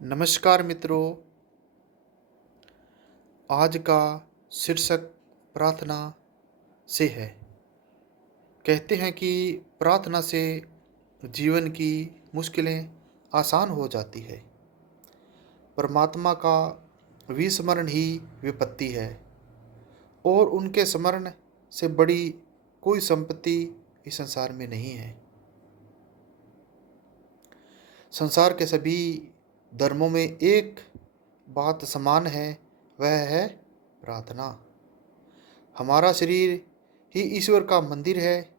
नमस्कार मित्रों। आज का शीर्षक प्रार्थना से है। कहते हैं कि प्रार्थना से जीवन की मुश्किलें आसान हो जाती है। परमात्मा का विस्मरण ही विपत्ति है और उनके स्मरण से बड़ी कोई संपत्ति इस संसार में नहीं है। संसार के सभी धर्मों में एक बात समान है, वह है प्रार्थना। हमारा शरीर ही ईश्वर का मंदिर है।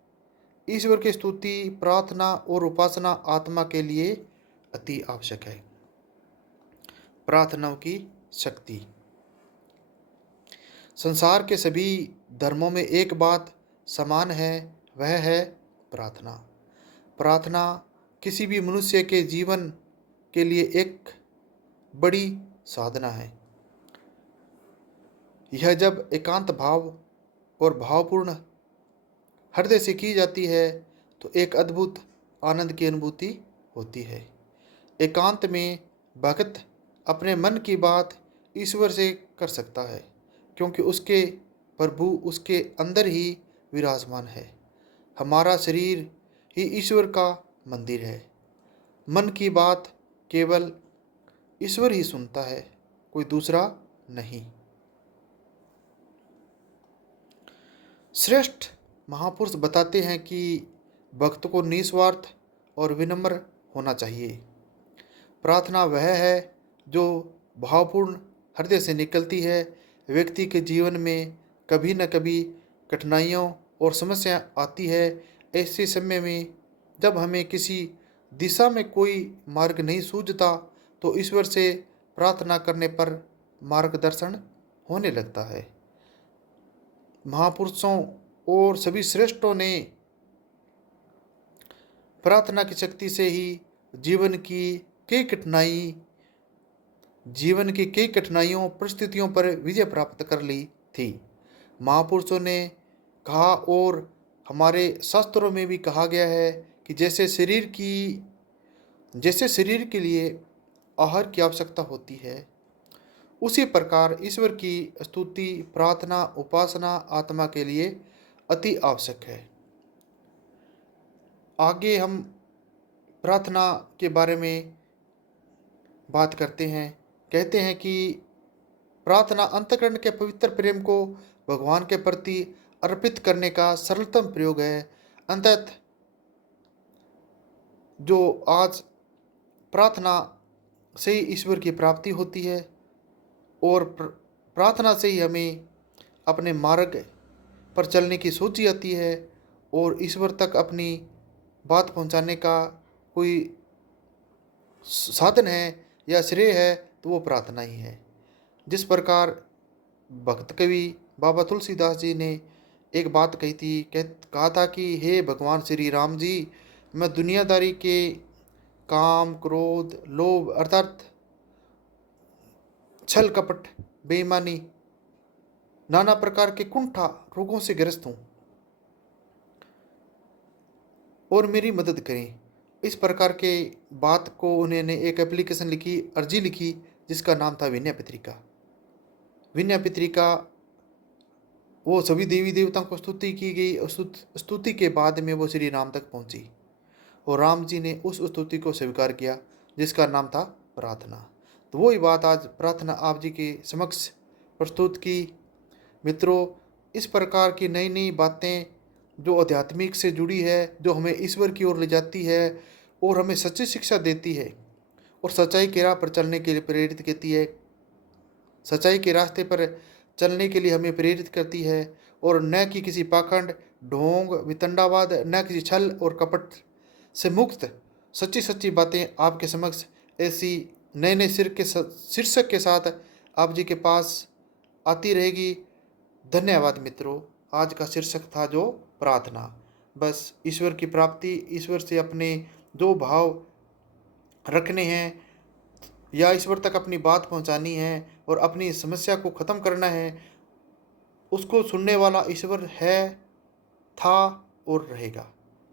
ईश्वर की स्तुति, प्रार्थना और उपासना आत्मा के लिए अति आवश्यक है। प्रार्थनाओं की शक्ति। संसार के सभी धर्मों में एक बात समान है, वह है प्रार्थना। प्रार्थना किसी भी मनुष्य के जीवन के लिए एक बड़ी साधना है। यह जब एकांत भाव और भावपूर्ण हृदय से की जाती है तो एक अद्भुत आनंद की अनुभूति होती है। एकांत में भक्त अपने मन की बात ईश्वर से कर सकता है, क्योंकि उसके प्रभु उसके अंदर ही विराजमान है। हमारा शरीर ही ईश्वर का मंदिर है। मन की बात केवल ईश्वर ही सुनता है, कोई दूसरा नहीं। श्रेष्ठ महापुरुष बताते हैं कि भक्त को निस्वार्थ और विनम्र होना चाहिए। प्रार्थना वह है जो भावपूर्ण हृदय से निकलती है। व्यक्ति के जीवन में कभी न कभी कठिनाइयों और समस्या आती है। ऐसे समय में जब हमें किसी दिशा में कोई मार्ग नहीं सूझता तो ईश्वर से प्रार्थना करने पर मार्गदर्शन होने लगता है। महापुरुषों और सभी श्रेष्ठों ने प्रार्थना की शक्ति से ही कई कठिनाई जीवन की कई कठिनाइयों परिस्थितियों पर विजय प्राप्त कर ली थी। महापुरुषों ने कहा और हमारे शास्त्रों में भी कहा गया है कि जैसे शरीर के लिए आहार की आवश्यकता होती है, उसी प्रकार ईश्वर की स्तुति, प्रार्थना, उपासना आत्मा के लिए अति आवश्यक है। आगे हम प्रार्थना के बारे में बात करते हैं। कहते हैं कि प्रार्थना अंतःकरण के पवित्र प्रेम को भगवान के प्रति अर्पित करने का सरलतम प्रयोग है। अंततः जो आज प्रार्थना से ही ईश्वर की प्राप्ति होती है और प्रार्थना से ही हमें अपने मार्ग पर चलने की सोची आती है और ईश्वर तक अपनी बात पहुंचाने का कोई साधन है या श्रेय है तो वो प्रार्थना ही है। जिस प्रकार भक्त कवि बाबा तुलसीदास जी ने एक बात कही थी, कहा था कि हे भगवान श्री राम जी, मैं दुनियादारी के काम, क्रोध, लोभ अर्थात छल कपट, बेईमानी, नाना प्रकार के कुंठा रोगों से ग्रस्त हूँ और मेरी मदद करें। इस प्रकार के बात को उन्होंने एक एप्लीकेशन लिखी, अर्जी लिखी, जिसका नाम था विनय पत्रिका। विनय पत्रिका वो सभी देवी देवताओं को स्तुति की गई। स्तुति के बाद में वो श्री राम तक पहुंची और राम जी ने उस स्तुति को स्वीकार किया, जिसका नाम था प्रार्थना। तो वही बात आज प्रार्थना आप जी के समक्ष प्रस्तुत की। मित्रों, इस प्रकार की नई नई बातें जो आध्यात्मिक से जुड़ी है, जो हमें ईश्वर की ओर ले जाती है और हमें सच्ची शिक्षा देती है और सच्चाई के राह पर चलने के लिए प्रेरित करती है, सच्चाई के रास्ते पर चलने के लिए हमें प्रेरित करती है और न कि किसी पाखंड, ढोंग, वितंडावाद, न किसी छल और कपट से मुक्त सच्ची सच्ची बातें आपके समक्ष ऐसी नए नए शीर्षक के साथ आप जी के पास आती रहेगी। धन्यवाद मित्रों। आज का शीर्षक था जो प्रार्थना। बस ईश्वर की प्राप्ति, ईश्वर से अपने जो भाव रखने हैं या ईश्वर तक अपनी बात पहुंचानी है और अपनी समस्या को ख़त्म करना है, उसको सुनने वाला ईश्वर है, था और रहेगा।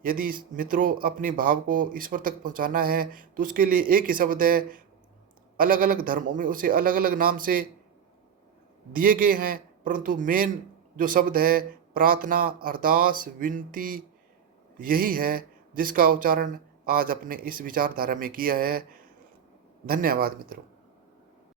यदि मित्रों अपने भाव को ईश्वर तक पहुंचाना है तो उसके लिए एक ही शब्द है, अलग अलग धर्मों में उसे अलग अलग नाम से दिए गए हैं, परंतु मेन जो शब्द है प्रार्थना, अरदास, विनती, यही है जिसका उच्चारण आज अपने इस विचारधारा में किया है। धन्यवाद मित्रों।